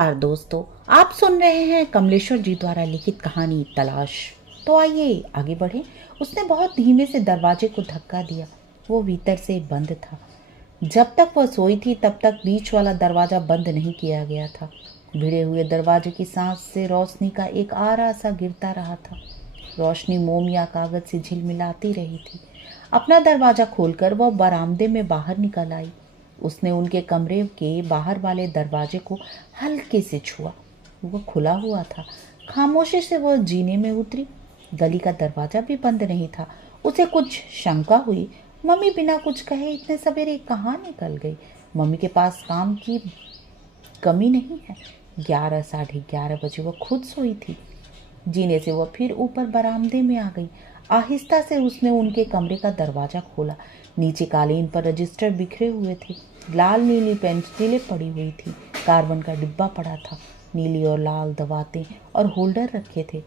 और दोस्तों, आप सुन रहे हैं कमलेश्वर जी द्वारा लिखित कहानी तलाश। तो आइए आगे बढ़ें। उसने बहुत धीमे से दरवाजे को धक्का दिया। वो भीतर से बंद था। जब तक वह सोई थी तब तक बीच वाला दरवाजा बंद नहीं किया गया था। भिड़े हुए दरवाजे की सांस से रोशनी का एक आरा सा गिरता रहा था। रोशनी मोम या कागज से झिलमिलाती रही थी। अपना दरवाजा खोलकर वह बरामदे में बाहर निकल आई। उसने उनके कमरे के बाहर वाले दरवाजे को हल्के से छुआ। वह खुला हुआ था। खामोशी से वह जीने में उतरी। गली का दरवाजा भी बंद नहीं था। उसे कुछ शंका हुई। मम्मी बिना कुछ कहे इतने सवेरे कहाँ निकल गई? मम्मी के पास काम की कमी नहीं है। 11 साढ़े 11 बजे वह खुद सोई थी। जीने से वह फिर ऊपर बरामदे में आ गई। आहिस्ता से उसने उनके कमरे का दरवाजा खोला। नीचे कालीन पर रजिस्टर बिखरे हुए थे। लाल नीली पेंसिलें पड़ी हुई थी। कार्बन का डिब्बा पड़ा था। नीली और लाल दवातें और होल्डर रखे थे।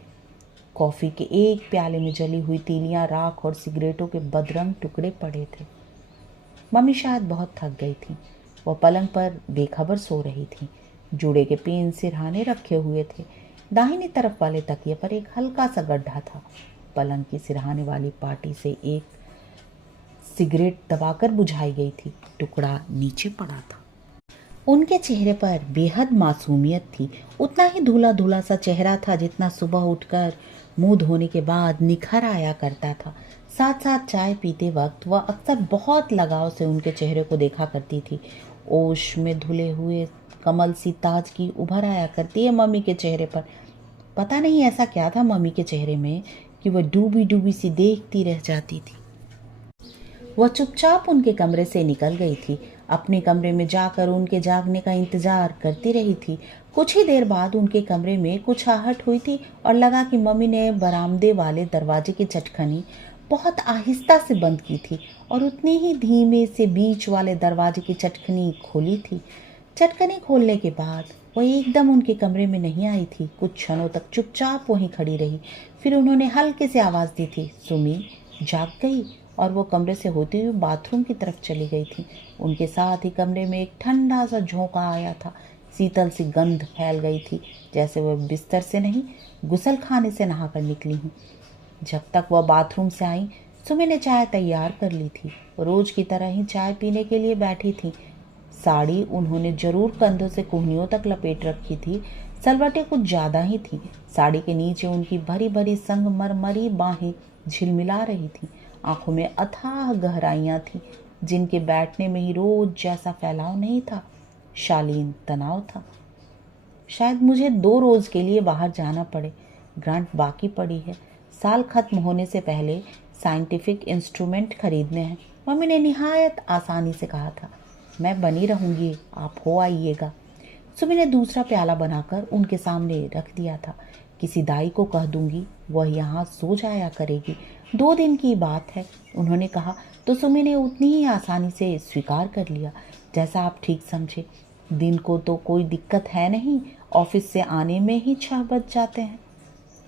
कॉफी के एक प्याले में जली हुई तीलियां, राख और सिगरेटों के बदरंग टुकड़े पड़े थे। मम्मी शायद बहुत थक गई थी। वह पलंग पर बेखबर सो रही थी। जूड़े के 3 सिरहाने रखे हुए थे। दाहिनी तरफ वाले तकिए पर एक हल्का सा गड्ढा था। पलंग की सिरहाने वाली पार्टी से एक सिगरेट दबाकर बुझाई गई थी। टुकड़ा नीचे पड़ा था। उनके चेहरे पर बेहद मासूमियत थी। उतना ही धुला धुला सा चेहरा था जितना सुबह उठकर मुंह धोने के बाद निखर आया करता था। साथ साथ चाय पीते वक्त वह अक्सर बहुत लगाव से उनके चेहरे को देखा करती थी। ओश में धुले हुए कमल सी ताजगी उभर आया करती है मम्मी के चेहरे पर। पता नहीं ऐसा क्या था मम्मी के चेहरे में कि वह डूबी डूबी सी देखती रह जाती थी। वह चुपचाप उनके कमरे से निकल गई थी। अपने कमरे में जाकर उनके जागने का इंतजार करती रही थी। कुछ ही देर बाद उनके कमरे में कुछ आहट हुई थी और लगा कि मम्मी ने बरामदे वाले दरवाजे की चटखनी बहुत आहिस्ता से बंद की थी और उतनी ही धीमे से बीच वाले दरवाजे की चटखनी खोली थी। चटखनी खोलने के बाद वह एकदम उनके कमरे में नहीं आई थी। कुछ क्षणों तक चुपचाप वहीं खड़ी रही। फिर उन्होंने हल्के से आवाज़ दी थी, सुमी जाग गई? और वो कमरे से होती हुई बाथरूम की तरफ चली गई थी। उनके साथ ही कमरे में एक ठंडा सा झोंका आया था। शीतल सी गंध फैल गई थी, जैसे वह बिस्तर से नहीं गुसल खाने से नहाकर निकली हूँ। जब तक वह बाथरूम से आई, सुमी ने चाय तैयार कर ली थी। रोज की तरह ही चाय पीने के लिए बैठी थी। साड़ी उन्होंने जरूर कंधों से कोहनियों तक लपेट रखी थी। सलवटें कुछ ज्यादा ही थी। साड़ी के नीचे उनकी भरी भरी संगमरमरी बाहें झिलमिला रही थी। आंखों में अथाह गहराइयां थी जिनके बैठने में ही रोज जैसा फैलाव नहीं था, शालीन तनाव था। शायद मुझे 2 रोज के लिए बाहर जाना पड़े। ग्रांट बाकी पड़ी है। साल खत्म होने से पहले साइंटिफिक इंस्ट्रूमेंट खरीदने हैं। मम्मी ने निहायत आसानी से कहा था। मैं बनी रहूंगी, आप हो आइएगा। सुमी ने दूसरा प्याला बनाकर उनके सामने रख दिया था। किसी दाई को कह दूंगी, वह यहाँ सो जाया करेगी। 2 दिन की बात है, उन्होंने कहा तो सुमी ने उतनी ही आसानी से स्वीकार कर लिया। जैसा आप ठीक समझे। दिन को तो कोई दिक्कत है नहीं, ऑफिस से आने में ही 6 बज जाते हैं।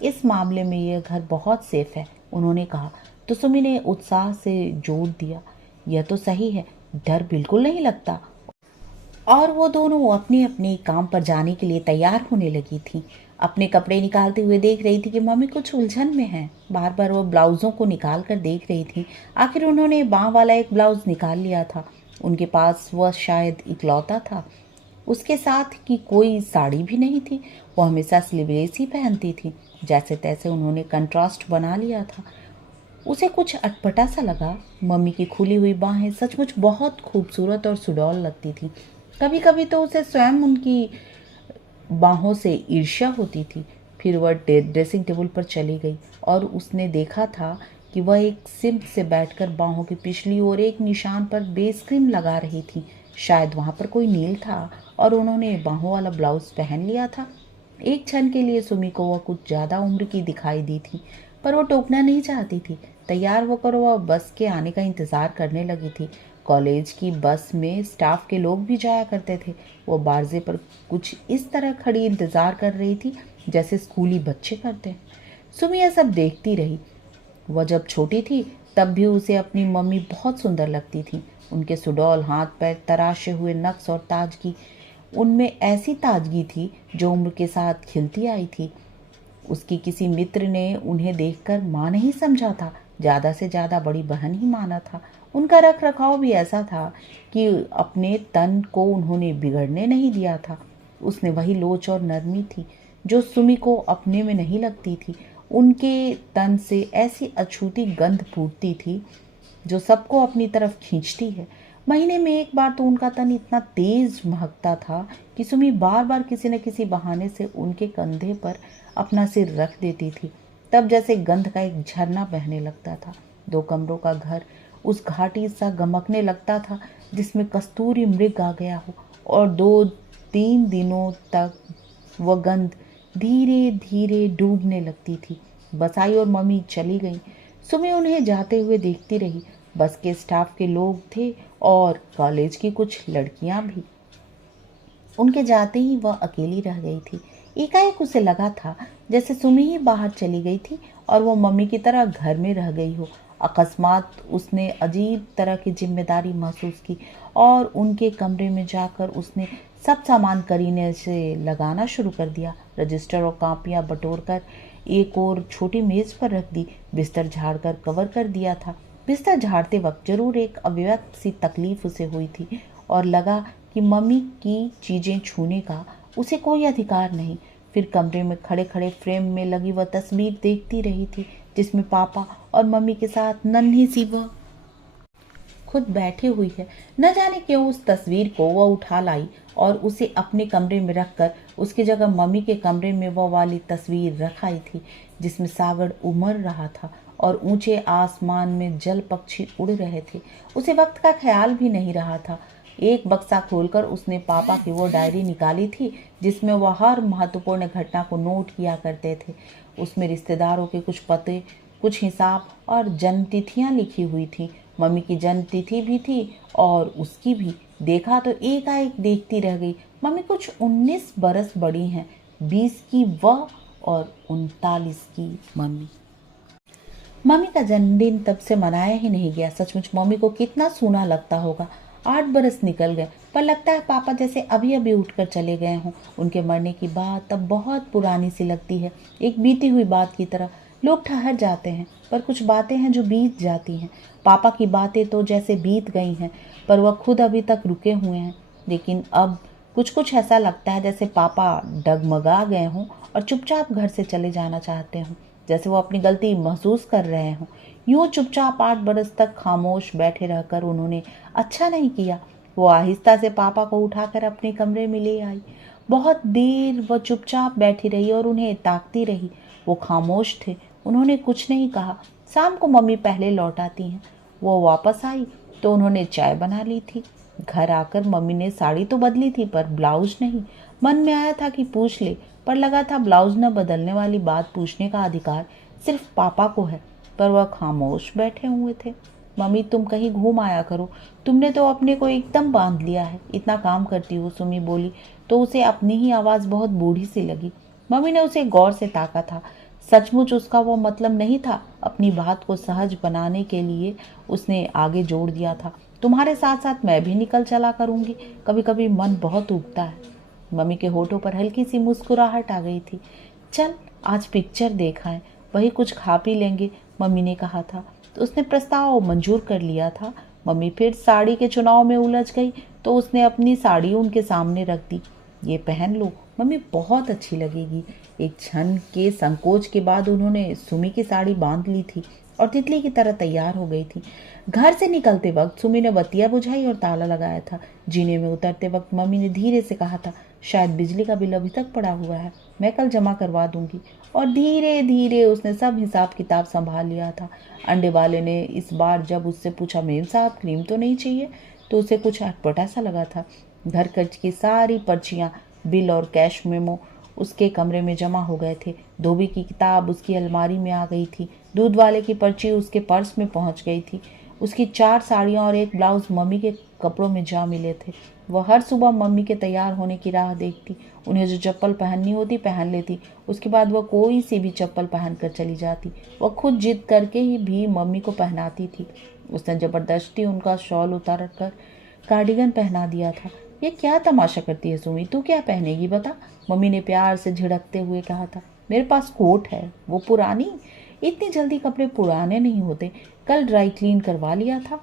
इस मामले में यह घर बहुत सेफ है, उन्होंने कहा तो सुमी ने उत्साह से जोर दिया। यह तो सही है, डर बिल्कुल नहीं लगता। और वो दोनों अपने अपने काम पर जाने के लिए तैयार होने लगी थी। अपने कपड़े निकालते हुए देख रही थी कि मम्मी कुछ उलझन में है। बार बार वो ब्लाउजों को निकाल कर देख रही थी। आखिर उन्होंने बाँ वाला एक ब्लाउज निकाल लिया था। उनके पास वह शायद इकलौता था। उसके साथ की कोई साड़ी भी नहीं थी। वो हमेशा स्लीवलेस ही पहनती थी। जैसे तैसे उन्होंने कंट्रास्ट बना लिया था। उसे कुछ अटपटा सा लगा। मम्मी की खुली हुई बाहें सचमुच बहुत खूबसूरत और सुडौल लगती थी। कभी कभी तो उसे स्वयं उनकी बाहों से ईर्ष्या होती थी। फिर वह ड्रेसिंग टेबल पर चली गई और उसने देखा था कि वह एक सिंक से बैठकर बाहों की पिछली ओर एक निशान पर बेस क्रीम लगा रही थी। शायद वहां पर कोई नील था और उन्होंने बाहों वाला ब्लाउज पहन लिया था। एक क्षण के लिए सुमी को वह कुछ ज्यादा उम्र की दिखाई दी थी, पर वो टोकना नहीं चाहती थी। तैयार होकर वह बस के आने का इंतजार करने लगी थी। कॉलेज की बस में स्टाफ के लोग भी जाया करते थे। वो बारजे पर कुछ इस तरह खड़ी इंतजार कर रही थी जैसे स्कूली बच्चे करते हैं। सुमी यह सब देखती रही। वह जब छोटी थी तब भी उसे अपनी मम्मी बहुत सुंदर लगती थी। उनके सुडौल हाथ पैर, तराशे हुए नक्श और ताजगी, उनमें ऐसी ताजगी थी जो उम्र के साथ खिलती आई थी। उसकी किसी मित्र ने उन्हें देखकर माँ नहीं समझा था, ज़्यादा से ज़्यादा बड़ी बहन ही माना था। उनका रख रखाव भी ऐसा था कि अपने तन को उन्होंने बिगड़ने नहीं दिया था। उसने वही लोच और नरमी थी जो सुमी को अपने में नहीं लगती थी। उनके तन से ऐसी अछूती गंध फूटती थी जो सबको अपनी तरफ खींचती है। महीने में एक बार तो उनका तन इतना तेज महकता था कि सुमी बार बार किसी न किसी बहाने से उनके कंधे पर अपना सिर रख देती थी। तब जैसे गंध का एक झरना बहने लगता था। 2 कमरों का घर उस घाटी सा गमकने लगता था जिसमें कस्तूरी मृग आ गया हो, और 2-3 दिनों तक वह गंध धीरे धीरे डूबने लगती थी। बसाई और मम्मी चली गईं। सुमी उन्हें जाते हुए देखती रही। बस के स्टाफ के लोग थे और कॉलेज की कुछ लड़कियां भी। उनके जाते ही वह अकेली रह गई थी। एकाएक उसे लगा था जैसे सुमी ही बाहर चली गई थी और वो मम्मी की तरह घर में रह गई हो। अकस्मात उसने अजीब तरह की जिम्मेदारी महसूस की और उनके कमरे में जाकर उसने सब सामान करीने से लगाना शुरू कर दिया। रजिस्टर और कापियां बटोर कर एक और छोटी मेज पर रख दी। बिस्तर झाड़कर कवर कर दिया था। बिस्तर झाड़ते वक्त जरूर एक अव्यक्त सी तकलीफ उसे हुई थी और लगा कि मम्मी की चीजें छूने का उसे कोई अधिकार नहीं। फिर कमरे में खड़े खड़े फ्रेम में लगी वह तस्वीर देखती रही थी जिसमें पापा और मम्मी के साथ नन्ही सी वह खुद बैठी हुई है। न जाने क्यों उस तस्वीर को वह उठा लाई और उसे अपने कमरे में रखकर उसकी जगह मम्मी के कमरे में वह वाली तस्वीर रखाई थी जिसमें सागर उमड़ रहा था और ऊंचे आसमान में जल पक्षी उड़ रहे थे। उसे वक्त का ख्याल भी नहीं रहा था। एक बक्सा खोलकर उसने पापा की वो डायरी निकाली थी जिसमें वह हर महत्वपूर्ण घटना को नोट किया करते थे। उसमें रिश्तेदारों के कुछ पते, कुछ हिसाब और जन्मतिथियां लिखी हुई थी। मम्मी की जन्मतिथि भी थी और उसकी भी। देखा तो एकाएक देखती रह गई। मम्मी कुछ 19 बरस बड़ी हैं। 20 की वह और 39 की मम्मी। मम्मी का जन्मदिन तब से मनाया ही नहीं गया। सचमुच मम्मी को कितना सूना लगता होगा। 8 बरस निकल गए, पर लगता है पापा जैसे अभी अभी उठकर चले गए हों। उनके मरने की बात अब बहुत पुरानी सी लगती है, एक बीती हुई बात की तरह। लोग ठहर जाते हैं, पर कुछ बातें हैं जो बीत जाती हैं। पापा की बातें तो जैसे बीत गई हैं, पर वह खुद अभी तक रुके हुए हैं। लेकिन अब कुछ कुछ ऐसा लगता है जैसे पापा डगमगा गए हों और चुपचाप घर से चले जाना चाहते हों, जैसे वो अपनी गलती महसूस कर रहे हों। यूं चुपचाप 8 बरस तक खामोश बैठे रहकर उन्होंने अच्छा नहीं किया। वो आहिस्ता से पापा को उठाकर अपने कमरे में ले आई। बहुत देर वह चुपचाप बैठी रही और उन्हें ताकती रही। वो खामोश थे, उन्होंने कुछ नहीं कहा। शाम को मम्मी पहले लौट आती हैं। वो वापस आई तो उन्होंने चाय बना ली थी। घर आकर मम्मी ने साड़ी तो बदली थी पर ब्लाउज नहीं। मन में आया था कि पूछ ले, पर लगा था ब्लाउज न बदलने वाली बात पूछने का अधिकार सिर्फ पापा को है। पर वह खामोश बैठे हुए थे। मम्मी तुम कहीं घूम आया करो, तुमने तो अपने को एकदम बांध लिया है, इतना काम करती हो। सुमी बोली तो उसे अपनी ही आवाज़ बहुत बूढ़ी सी लगी। मम्मी ने उसे गौर से ताका था। सचमुच उसका वो मतलब नहीं था। अपनी बात को सहज बनाने के लिए उसने आगे जोड़ दिया था, तुम्हारे साथ साथ मैं भी निकल चला करूंगी, कभी कभी मन बहुत उगता है। मम्मी के होठों पर हल्की सी मुस्कुराहट आ गई थी। चल आज पिक्चर देखाएं, वही कुछ खा पी लेंगे, मम्मी ने कहा था। तो उसने प्रस्ताव मंजूर कर लिया था। मम्मी फिर साड़ी के चुनाव में उलझ गई तो उसने अपनी साड़ी उनके सामने रख दी। ये पहन लो, मम्मी बहुत अच्छी लगेगी। एक क्षण के संकोच के बाद उन्होंने सुमी की साड़ी बांध ली थी और तितली की तरह तैयार हो गई थी। घर से निकलते वक्त सुमी ने बत्तियां बुझाई और ताला लगाया था। जीने में उतरते वक्त मम्मी ने धीरे से कहा था, शायद बिजली का बिल अभी तक पड़ा हुआ है, मैं कल जमा करवा दूंगी। और धीरे धीरे उसने सब हिसाब किताब संभाल लिया था। अंडे वाले ने इस बार जब उससे पूछा, मेम साहब क्रीम तो नहीं चाहिए, तो उसे कुछ अटपटा सा लगा था। घर खर्च की सारी पर्चियां, बिल और कैश मेमो उसके कमरे में जमा हो गए थे। धोबी की किताब उसकी अलमारी में आ गई थी। दूध वाले की पर्ची उसके पर्स में पहुंच गई थी। उसकी 4 साड़ियां और एक ब्लाउज मम्मी के कपड़ों में जा मिले थे। वह हर सुबह मम्मी के तैयार होने की राह देखती। उन्हें जो चप्पल पहननी होती पहन लेती। उसके बाद वह कोई सी भी चप्पल पहन कर चली जाती। वह खुद जिद करके ही भी मम्मी को पहनाती थी। उसने जबरदस्ती उनका शॉल उतार कर कार्डिगन पहना दिया था। ये क्या तमाशा करती है सुमी, तू क्या पहनेगी बता? मम्मी ने प्यार से झिड़कते हुए कहा था। मेरे पास कोट है, वो पुरानी। इतनी जल्दी कपड़े पुराने नहीं होते, कल ड्राई क्लीन करवा लिया था,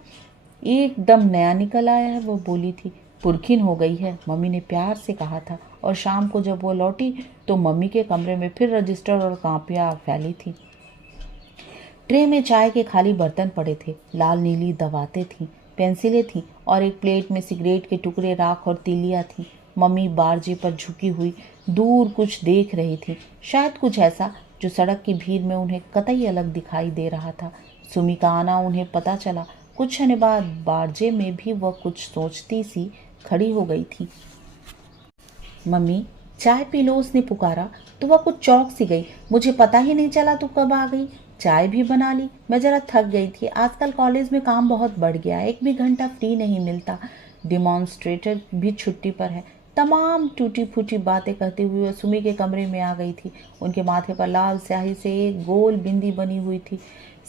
एकदम नया निकल आया है, वो बोली थी। पुरखिन हो गई है, मम्मी ने प्यार से कहा था। और शाम को जब वो लौटी तो मम्मी के कमरे में फिर रजिस्टर और कापियाँ फैली थी। ट्रे में चाय के खाली बर्तन पड़े थे, लाल नीली दवातें थीं, पेंसिलें थीं और एक प्लेट में सिगरेट के टुकड़े, राख और तीलियाँ थीं। मम्मी बारजे पर झुकी हुई दूर कुछ देख रही थी, शायद कुछ ऐसा जो सड़क की भीड़ में उन्हें कतई अलग दिखाई दे रहा था। सुमी का आना उन्हें पता चला। कुछ क्षण बाद बारजे में भी वह कुछ सोचती सी खड़ी हो गई थी। मम्मी चाय पी लो, उसने पुकारा तो वह कुछ चौंक सी गई। मुझे पता ही नहीं चला तू कब आ गई। चाय भी बना ली, मैं जरा थक गई थी, आजकल कॉलेज में काम बहुत बढ़ गया है, एक भी घंटा फ्री नहीं मिलता, डिमॉन्स्ट्रेटर भी छुट्टी पर है। तमाम टूटी फूटी बातें कहती हुई वह सुमी के कमरे में आ गई थी। उनके माथे पर लाल स्याही से एक गोल बिंदी बनी हुई थी।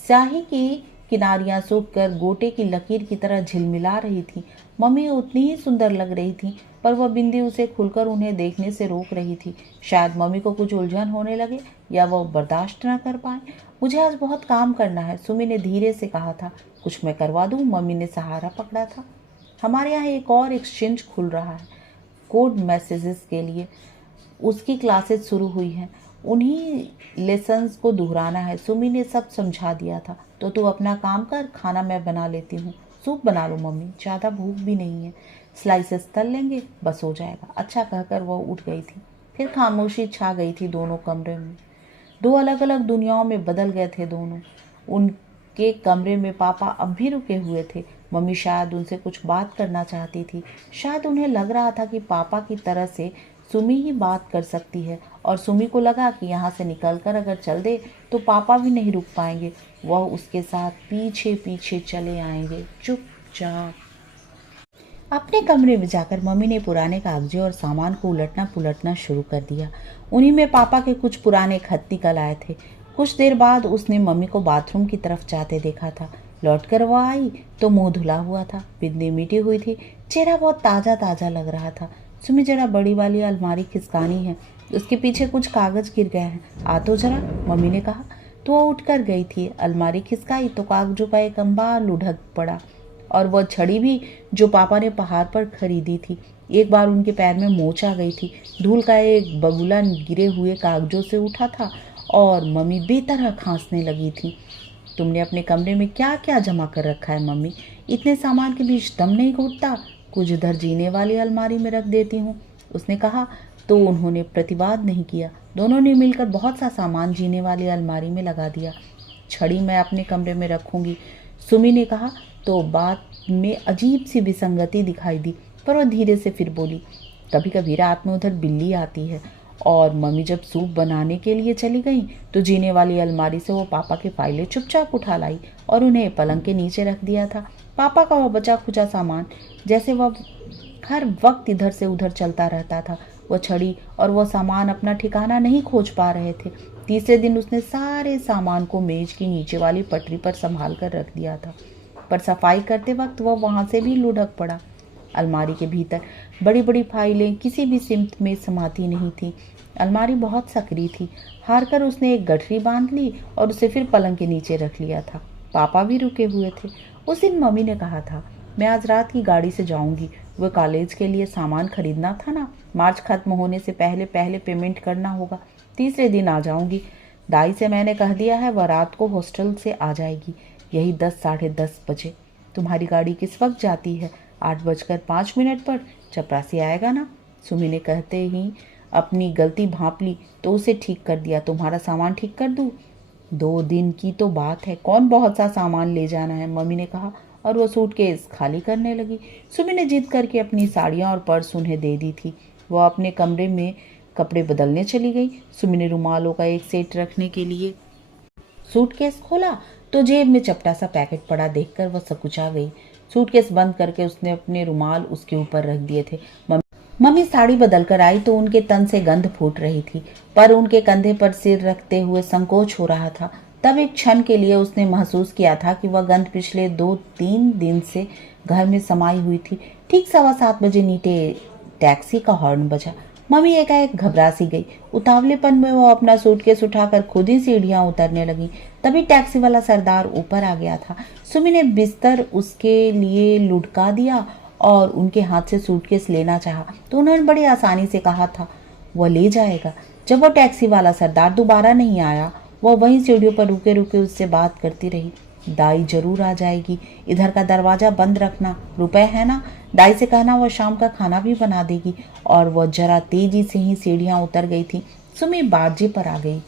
स्याही की किनारियां सूखकर गोटे की लकीर की तरह झिलमिला रही थी। मम्मी उतनी ही सुंदर लग रही थी, पर वह बिंदी उसे खुलकर उन्हें देखने से रोक रही थी। शायद मम्मी को कुछ उलझन होने लगे या वह बर्दाश्त न कर पाए। मुझे आज बहुत काम करना है, सुमी ने धीरे से कहा था। कुछ मैं करवा दूं? मम्मी ने सहारा पकड़ा था। हमारे यहाँ एक और एक्सचेंज खुल रहा है, कोड मैसेजेस के लिए। उसकी क्लासेस शुरू हुई हैं, उन्हीं लेसन्स को दोहराना है। सुमी ने सब समझा दिया था। तो तू अपना काम कर, खाना मैं बना लेती हूँ। सूप बना लो मम्मी, ज़्यादा भूख भी नहीं है, स्लाइसेस तल लेंगे, बस हो जाएगा। अच्छा कहकर वह उठ गई थी। फिर खामोशी छा गई थी दोनों कमरे में। दो अलग अलग दुनियाओं में बदल गए थे दोनों। उनके कमरे में पापा अब भी रुके हुए थे। मम्मी शायद उनसे कुछ बात करना चाहती थी। शायद उन्हें लग रहा था कि पापा की तरह से सुमी ही बात कर सकती है, और सुमी को लगा कि यहाँ से निकलकर अगर चल दे तो पापा भी नहीं रुक पाएंगे, वह उसके साथ पीछे पीछे चले आएंगे चुपचाप। अपने कमरे में जाकर मम्मी ने पुराने कागजों और सामान को उलटना पुलटना शुरू कर दिया। उन्हीं में पापा के कुछ पुराने खत निकल आए थे। कुछ देर बाद उसने मम्मी को बाथरूम की तरफ जाते देखा था। लौटकर वह आई तो मुंह धुला हुआ था, बिंदी मिटी हुई थी, चेहरा बहुत ताज़ा ताज़ा लग रहा था। सुमी जरा बड़ी वाली अलमारी खिसकानी है, उसके पीछे कुछ कागज गिर गए हैं, आ तो जरा, मम्मी ने कहा। तो वह उठकर गई थी, अलमारी खिसकाई तो कागजों का एक अंबार लुढ़क पड़ा, और वह छड़ी भी जो पापा ने पहाड़ पर खरीदी थी। एक बार उनके पैर में मोच आ गई थी। धूल का एक बगुला गिरे हुए कागजों से उठा था और मम्मी बेतरह खांसने लगी थी। तुमने अपने कमरे में क्या क्या जमा कर रखा है मम्मी? इतने सामान के बीच दम नहीं घुटता? कुछ इधर जीने वाली अलमारी में रख देती हूँ, उसने कहा। तो उन्होंने प्रतिवाद नहीं किया। दोनों ने मिलकर बहुत सा सामान जीने वाली अलमारी में लगा दिया। छड़ी मैं अपने कमरे में रखूंगी, सुमी ने कहा। तो बात में अजीब सी विसंगति दिखाई दी, पर वह धीरे से फिर बोली, कभी कभी रात में उधर बिल्ली आती है, और मम्मी जब सूप बनाने के लिए चली गई तो जीने वाली अलमारी से वो पापा की फाइलें चुपचाप उठा लाई और उन्हें पलंग के नीचे रख दिया था। पापा का वह बचा खुचा सामान, जैसे वह हर वक्त इधर से उधर चलता रहता था। वह छड़ी और वह सामान अपना ठिकाना नहीं खोज पा रहे थे। तीसरे दिन उसने सारे सामान को मेज की नीचे वाली पटरी पर संभाल कर रख दिया था, पर सफाई करते वक्त वह वहां से भी लुढ़क पड़ा। अलमारी के भीतर बड़ी बड़ी फाइलें किसी भी सिमत में समाती नहीं थी। अलमारी बहुत सकरी थी। हार कर उसने एक गठरी बांध ली और उसे फिर पलंग के नीचे रख लिया था। पापा भी रुके हुए थे। उस दिन मम्मी ने कहा था, मैं आज रात की गाड़ी से जाऊंगी, वह कॉलेज के लिए सामान खरीदना था ना, मार्च खत्म होने से पहले पहले पेमेंट करना होगा। तीसरे दिन आ जाऊंगी। दाई से मैंने कह दिया है, वह रात को हॉस्टल से आ जाएगी, यही 10 साढ़े 10 बजे। तुम्हारी गाड़ी किस वक्त जाती है? 8:05 पर। चपरासी आएगा ना? सुमी ने कहते ही अपनी गलती भांप ली तो उसे ठीक कर दिया। तुम्हारा सामान ठीक कर दूँ? 2 दिन की तो बात है, कौन बहुत सा सामान ले जाना है, मम्मी ने कहा, और वो सूटकेस खाली करने लगी। सुमी ने जिद करके अपनी साड़ियाँ और पर्स उन्हें दे दी थी। वह अपने कमरे में कपड़े बदलने चली गई। सुमी ने रुमालों का एक सेट रखने के लिए सूटकेस खोला तो जेब में चपटा सा पैकेट पड़ा देखकर वह सकुचा गई। सूटकेस बंद करके उसने अपने रुमाल उसके ऊपर रख दिए थे। मम्मी साड़ी बदल कर आई तो उनके तन से गंध फूट रही थी, पर उनके कंधे पर सिर रखते हुए संकोच हो रहा था। तब एक क्षण के लिए उसने महसूस किया था कि वह गंध पिछले 2-3 दिन से घर में समाई हुई थी। ठीक 7:15 नीचे टैक्सी का हॉर्न बजा। मम्मी एकाएक घबरा सी गई। उतावलेपन में वो अपना सूटकेस उठाकर खुद ही सीढ़ियां उतरने लगी। तभी टैक्सी वाला सरदार ऊपर आ गया था। सुमी ने बिस्तर उसके लिए लुढ़का दिया और उनके हाथ से सूटकेस लेना चाहा तो उन्होंने बड़ी आसानी से कहा था वह ले जाएगा। जब वो टैक्सी वाला सरदार दोबारा नहीं आया, वह वहीं सीढ़ियों पर रुके रुके उससे बात करती रही। दाई जरूर आ जाएगी, इधर का दरवाजा बंद रखना, रुपए है ना, दाई से कहना वह शाम का खाना भी बना देगी। और वह जरा तेजी से ही सीढ़ियां उतर गई थी। सुमी बारजे पर आ गई।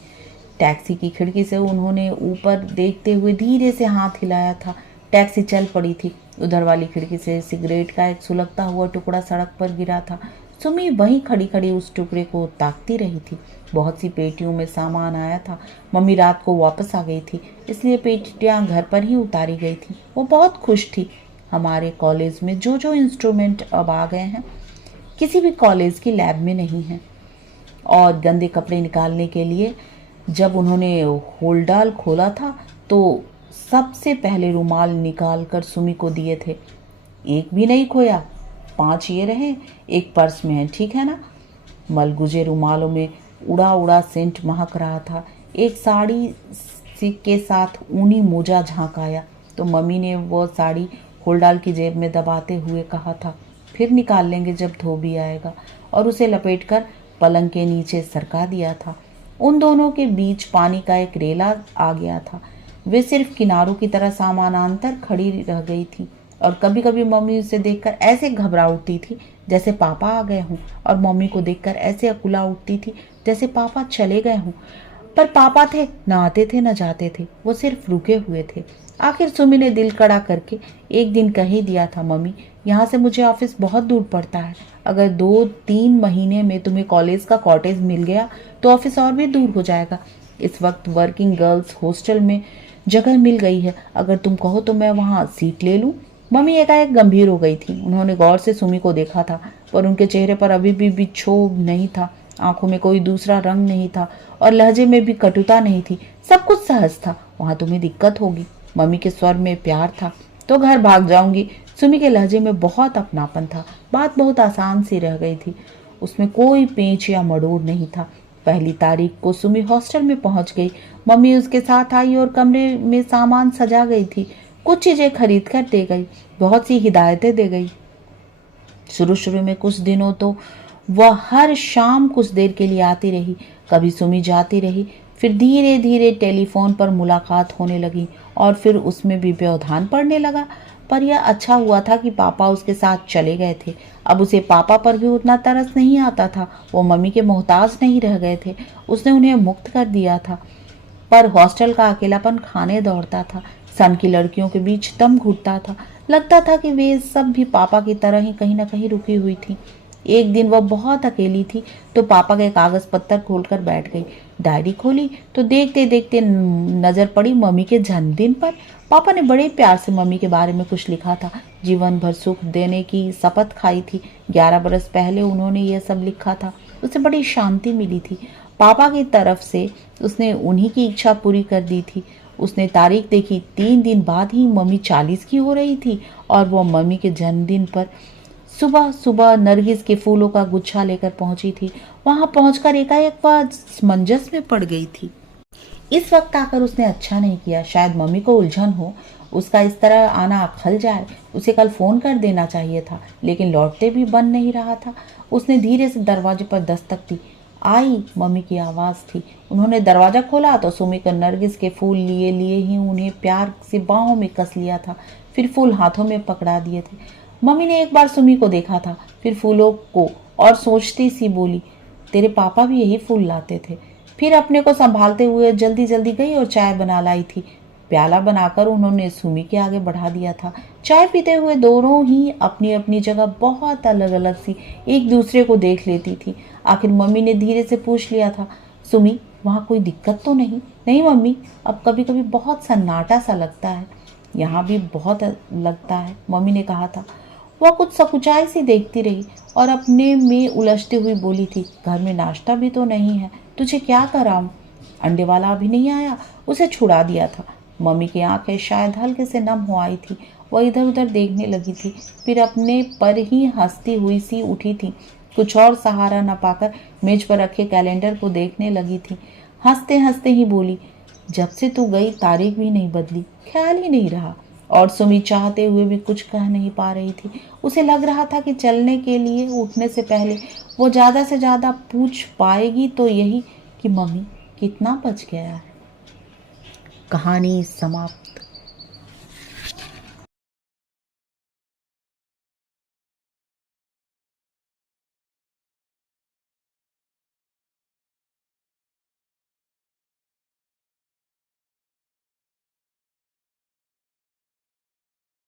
टैक्सी की खिड़की से उन्होंने ऊपर देखते हुए धीरे से हाथ हिलाया था। टैक्सी चल पड़ी थी। उधर वाली खिड़की से सिगरेट का एक सुलगता हुआ टुकड़ा सड़क पर गिरा था। सुमी वहीं खड़ी खड़ी उस टुकड़े को ताकती रही थी। बहुत सी पेटियों में सामान आया था। मम्मी रात को वापस आ गई थी, इसलिए पेटियां घर पर ही उतारी गई थी। वो बहुत खुश थी। हमारे कॉलेज में जो जो इंस्ट्रूमेंट अब आ गए हैं, किसी भी कॉलेज की लैब में नहीं है। और गंदे कपड़े निकालने के लिए जब उन्होंने होल्डाल खोला था तो सबसे पहले रुमाल निकाल कर सुमी को दिए थे। एक भी नहीं खोया, 5 ये रहे, एक पर्स में है, ठीक है ना। मलगुजे रुमालों में उड़ा उड़ा सेंट महक रहा था। एक साड़ी के साथ ऊनी मोजा झांक आया तो मम्मी ने वो साड़ी होल्डाल की जेब में दबाते हुए कहा था, फिर निकाल लेंगे जब धोबी आएगा, और उसे लपेटकर पलंग के नीचे सरका दिया था। उन दोनों के बीच पानी का एक रेला आ गया था। वे सिर्फ किनारों की तरह समानांतर खड़ी रह गई थी और कभी कभी मम्मी उसे देखकर ऐसे घबरा उठती थी जैसे पापा आ गए हों, और मम्मी को देखकर ऐसे अकुला उठती थी जैसे पापा चले गए हों। पर पापा थे, न आते थे न जाते थे, वो सिर्फ रुके हुए थे। आखिर सुमी ने दिल कड़ा करके एक दिन कह ही दिया था, मम्मी यहाँ से मुझे ऑफिस बहुत दूर पड़ता है। अगर 2-3 महीने में तुम्हें कॉलेज का कॉटेज मिल गया तो ऑफिस और भी दूर हो जाएगा। इस वक्त वर्किंग गर्ल्स हॉस्टल में जगह मिल गई है, अगर तुम कहो तो मैं वहाँ सीट ले लूँ। मम्मी एकाएक गंभीर हो गई थी। उन्होंने गौर से सुमी को देखा था, पर उनके चेहरे पर अभी भी विक्षोभ नहीं था, आंखों में कोई दूसरा रंग नहीं था और लहजे में भी कटुता नहीं थी। सब कुछ सहज था। वहाँ तुम्हें दिक्कत होगी। मम्मी के स्वर में प्यार था। तो घर भाग जाऊंगी। सुमी के लहजे में बहुत अपनापन था। बात बहुत आसान सी रह गई थी, उसमें कोई पेंच या मड़ोड़ नहीं था। 1 तारीख को सुमी हॉस्टल में पहुंच गई। मम्मी उसके साथ आई और कमरे में सामान सजा गई थी। कुछ चीजें खरीद कर दे गई, बहुत सी हिदायतें दे गई। शुरू शुरू में कुछ दिनों तो वह हर शाम कुछ देर के लिए आती रही, कभी सुमी जाती रही। फिर धीरे धीरे टेलीफोन पर मुलाकात होने लगी और फिर उसमें भी व्यवधान पड़ने लगा। पर यह अच्छा हुआ था कि पापा उसके साथ चले गए थे। अब उसे पापा पर भी उतना तरस नहीं आता था। वो मम्मी के मोहताज नहीं रह गए थे, उसने उन्हें मुक्त कर दिया था। पर हॉस्टल का अकेलापन खाने दौड़ता था। सन की लड़कियों के बीच दम घुटता था। लगता था कि वे सब भी पापा की तरह ही कहीं न कहीं रुकी हुई थी। एक दिन वह बहुत अकेली थी तो पापा के कागज पत्तर खोलकर बैठ गई। डायरी खोली तो देखते देखते नजर पड़ी मम्मी के जन्मदिन पर। पापा ने बड़े प्यार से मम्मी के बारे में कुछ लिखा था। जीवन भर सुख देने की शपथ खाई थी। 11 बरस पहले उन्होंने यह सब लिखा था। उसे बड़ी शांति मिली थी। पापा की तरफ से उसने उन्हीं की इच्छा पूरी कर दी थी। उसने तारीख देखी, 3 दिन बाद ही मम्मी 40 की हो रही थी और वो मम्मी के जन्मदिन पर सुबह सुबह नरगिस के फूलों का गुच्छा लेकर पहुंची थी। वहां पहुंचकर एकाएक वह मंजस में पड़ गई थी। इस वक्त आकर उसने अच्छा नहीं किया। शायद मम्मी को उलझन हो, उसका इस तरह आना खल जाए। उसे कल फोन कर देना चाहिए था, लेकिन लौटते भी बन नहीं रहा था। उसने धीरे से दरवाजे पर दस्तक दी। आई, मम्मी की आवाज़ थी। उन्होंने दरवाज़ा खोला तो सुमी को नरगिस के फूल लिए लिए ही उन्हें प्यार से बाहों में कस लिया था, फिर फूल हाथों में पकड़ा दिए थे। मम्मी ने एक बार सुमी को देखा था, फिर फूलों को, और सोचती सी बोली, तेरे पापा भी यही फूल लाते थे। फिर अपने को संभालते हुए जल्दी जल्दी गई और चाय बना लाई थी। प्याला बनाकर उन्होंने सुमी के आगे बढ़ा दिया था। चाय पीते हुए दोनों ही अपनी अपनी जगह बहुत अलग अलग सी एक दूसरे को देख लेती थी। आखिर मम्मी ने धीरे से पूछ लिया था, सुमी वहाँ कोई दिक्कत तो नहीं? नहीं मम्मी, अब कभी कभी बहुत सन्नाटा सा लगता है। यहाँ भी बहुत लगता है, मम्मी ने कहा था। वह कुछ सकुचाई सी देखती रही और अपने में उलझती हुई बोली थी, घर में नाश्ता भी तो नहीं है, तुझे क्या कराऊं? अंडे वाला अभी नहीं आया, उसे छुड़ा दिया था। मम्मी की आंखें शायद हल्के से नम हो आई थी। वह इधर उधर देखने लगी थी, फिर अपने पर ही हंसती हुई सी उठी थी। कुछ और सहारा न पाकर मेज पर रखे कैलेंडर को देखने लगी थी। हंसते हंसते ही बोली, जब से तू गई तारीख भी नहीं बदली, ख्याल ही नहीं रहा। और सुमी चाहते हुए भी कुछ कह नहीं पा रही थी। उसे लग रहा था कि चलने के लिए उठने से पहले वो ज़्यादा से ज़्यादा पूछ पाएगी तो यही कि मम्मी कितना बच गया है। कहानी समाप्त।